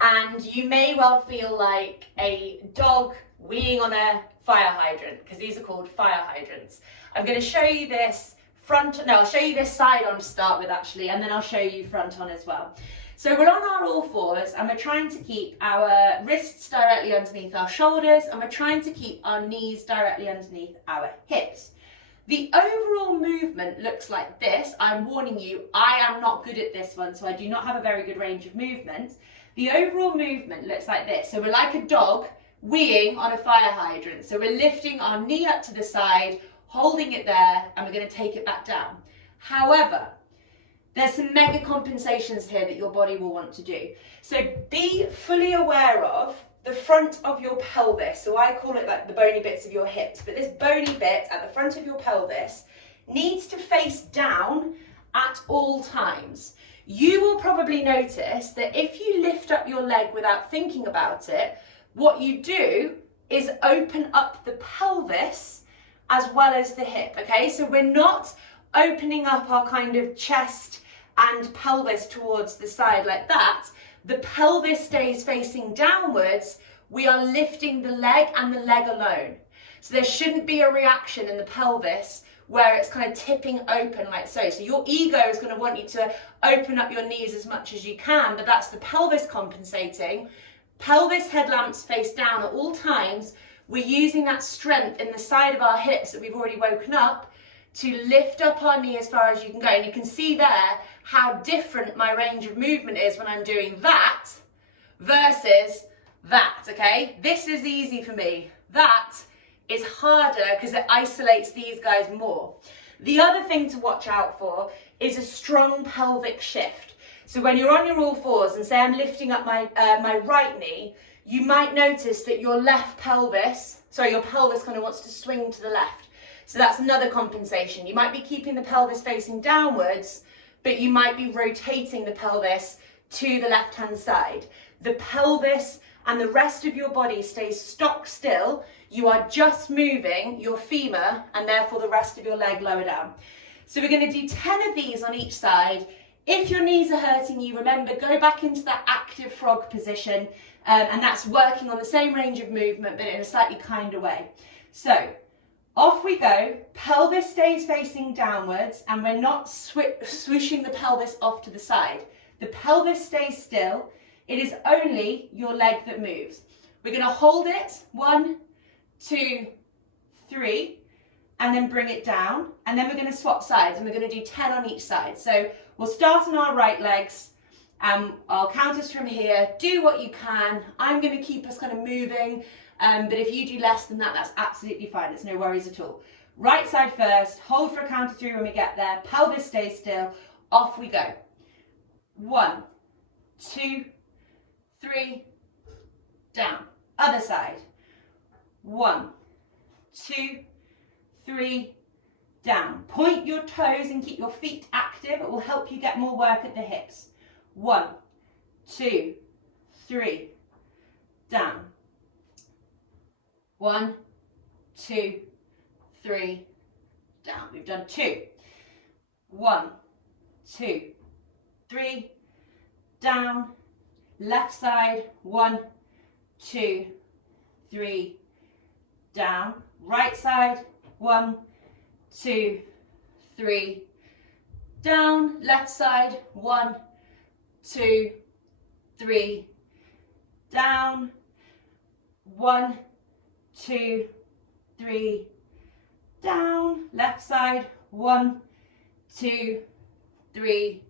And you may well feel like a dog weeing on a fire hydrant, because these are called fire hydrants. I'm going to show you this I'll show you this side on to start with actually, and then I'll show you front on as well. So we're on our all fours and we're trying to keep our wrists directly underneath our shoulders, and we're trying to keep our knees directly underneath our hips. The overall movement looks like this. I'm warning you, I am not good at this one, so I do not have a very good range of movement. The overall movement looks like this. So we're like a dog weeing on a fire hydrant. So we're lifting our knee up to the side, holding it there, and we're going to take it back down. However, there's some mega compensations here that your body will want to do. So be fully aware of the front of your pelvis. So I call it like the bony bits of your hips, but this bony bit at the front of your pelvis needs to face down at all times. You will probably notice that if you lift up your leg without thinking about it, what you do is open up the pelvis as well as the hip, okay? So we're not opening up our kind of chest and pelvis towards the side like that. The pelvis stays facing downwards. We are lifting the leg and the leg alone. So there shouldn't be a reaction in the pelvis where it's kind of tipping open like so. So your ego is going to want you to open up your knees as much as you can, but that's the pelvis compensating. Pelvis headlamps face down at all times. We're using that strength in the side of our hips that we've already woken up to lift up our knee as far as you can go. And you can see there how different my range of movement is when I'm doing that versus that, okay? This is easy for me. That is harder because it isolates these guys more. The other thing to watch out for is a strong pelvic shift. So when you're on your all fours and say I'm lifting up my right knee, you might notice that your pelvis kind of wants to swing to the left. So that's another compensation. You might be keeping the pelvis facing downwards, but you might be rotating the pelvis to the left-hand side. The pelvis and the rest of your body stays stock still. You are just moving your femur and therefore the rest of your leg lower down. So we're going to do 10 of these on each side. If your knees are hurting you, remember, go back into that active frog position, and that's working on the same range of movement, but in a slightly kinder way. So off we go. Pelvis stays facing downwards, and we're not swooshing the pelvis off to the side. The pelvis stays still. It is only your leg that moves. We're going to hold it, 1, 2, 3, and then bring it down, and then we're going to swap sides, and we're going to do 10 on each side. So we'll start on our right legs, and I'll count us from here. Do what you can. I'm going to keep us kind of moving, but if you do less than that, that's absolutely fine. There's no worries at all. Right side first, hold for a count of 3 when we get there. Pelvis stays still. Off we go. 1, 2, 3, down. Other side. 1, 2, 3, down. Point your toes and keep your feet active. It will help you get more work at the hips. 1, 2, 3, down. 1, 2, 3, down. We've done 2. 1, 2, 3, down. Left side. 1, 2, 3, down. Right side. 1, 2, 3, down. Left side. 1, 2, 3, down. 1, 2, 3, down. Left side. 1, 2, 3,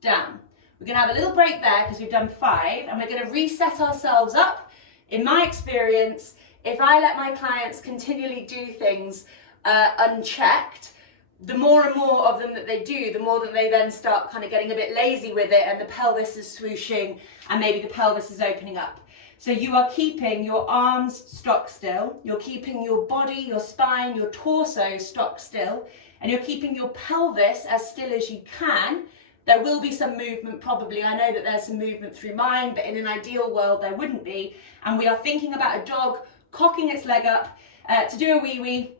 down. We're going to have a little break there because we've done 5, and we're going to reset ourselves up. In my experience, if I let my clients continually do things unchecked, the more and more of them that they do, the more that they then start kind of getting a bit lazy with it, and the pelvis is swooshing and maybe the pelvis is opening up. So you are keeping your arms stock still, you're keeping your body, your spine, your torso stock still, and you're keeping your pelvis as still as you can. There will be some movement probably. I know that there's some movement through mine, but in an ideal world there wouldn't be. And we are thinking about a dog cocking its leg up to do a wee-wee,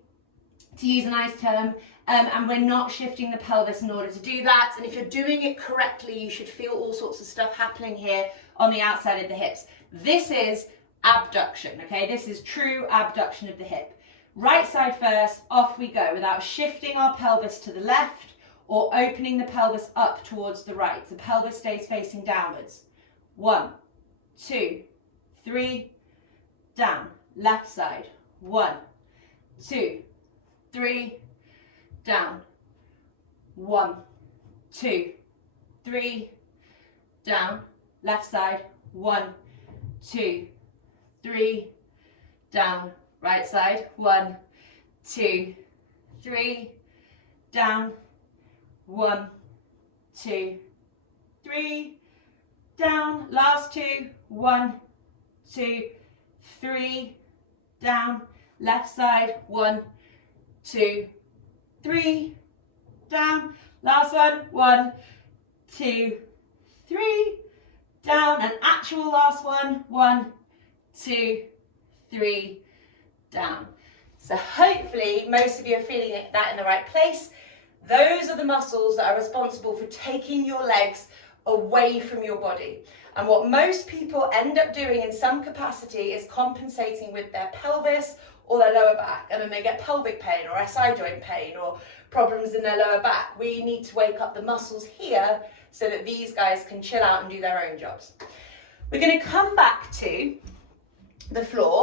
to use a nice term, and we're not shifting the pelvis in order to do that. And if you're doing it correctly, you should feel all sorts of stuff happening here on the outside of the hips. This is abduction, okay? This is true abduction of the hip. Right side first, off we go without shifting our pelvis to the left or opening the pelvis up towards the right. The pelvis stays facing downwards. 1, 2, 3, down. Left side. 1, 2, 3, down. 1, 2, 3, down. Left side. 1, 2, 3, down. Right side. 1, 2, 3, down. 1, 2, 3, down. Last two. 1, 2, 3, down. Left side. 1, 2, 3, down. Last one. 1, 2, 3, down. And actual last one. 1, 2, 3, down. So hopefully most of you are feeling that in the right place. Those are the muscles that are responsible for taking your legs away from your body. And what most people end up doing in some capacity is compensating with their pelvis or their lower back, and then they get pelvic pain or SI joint pain or problems in their lower back. We need to wake up the muscles here so that these guys can chill out and do their own jobs. We're going to come back to the floor.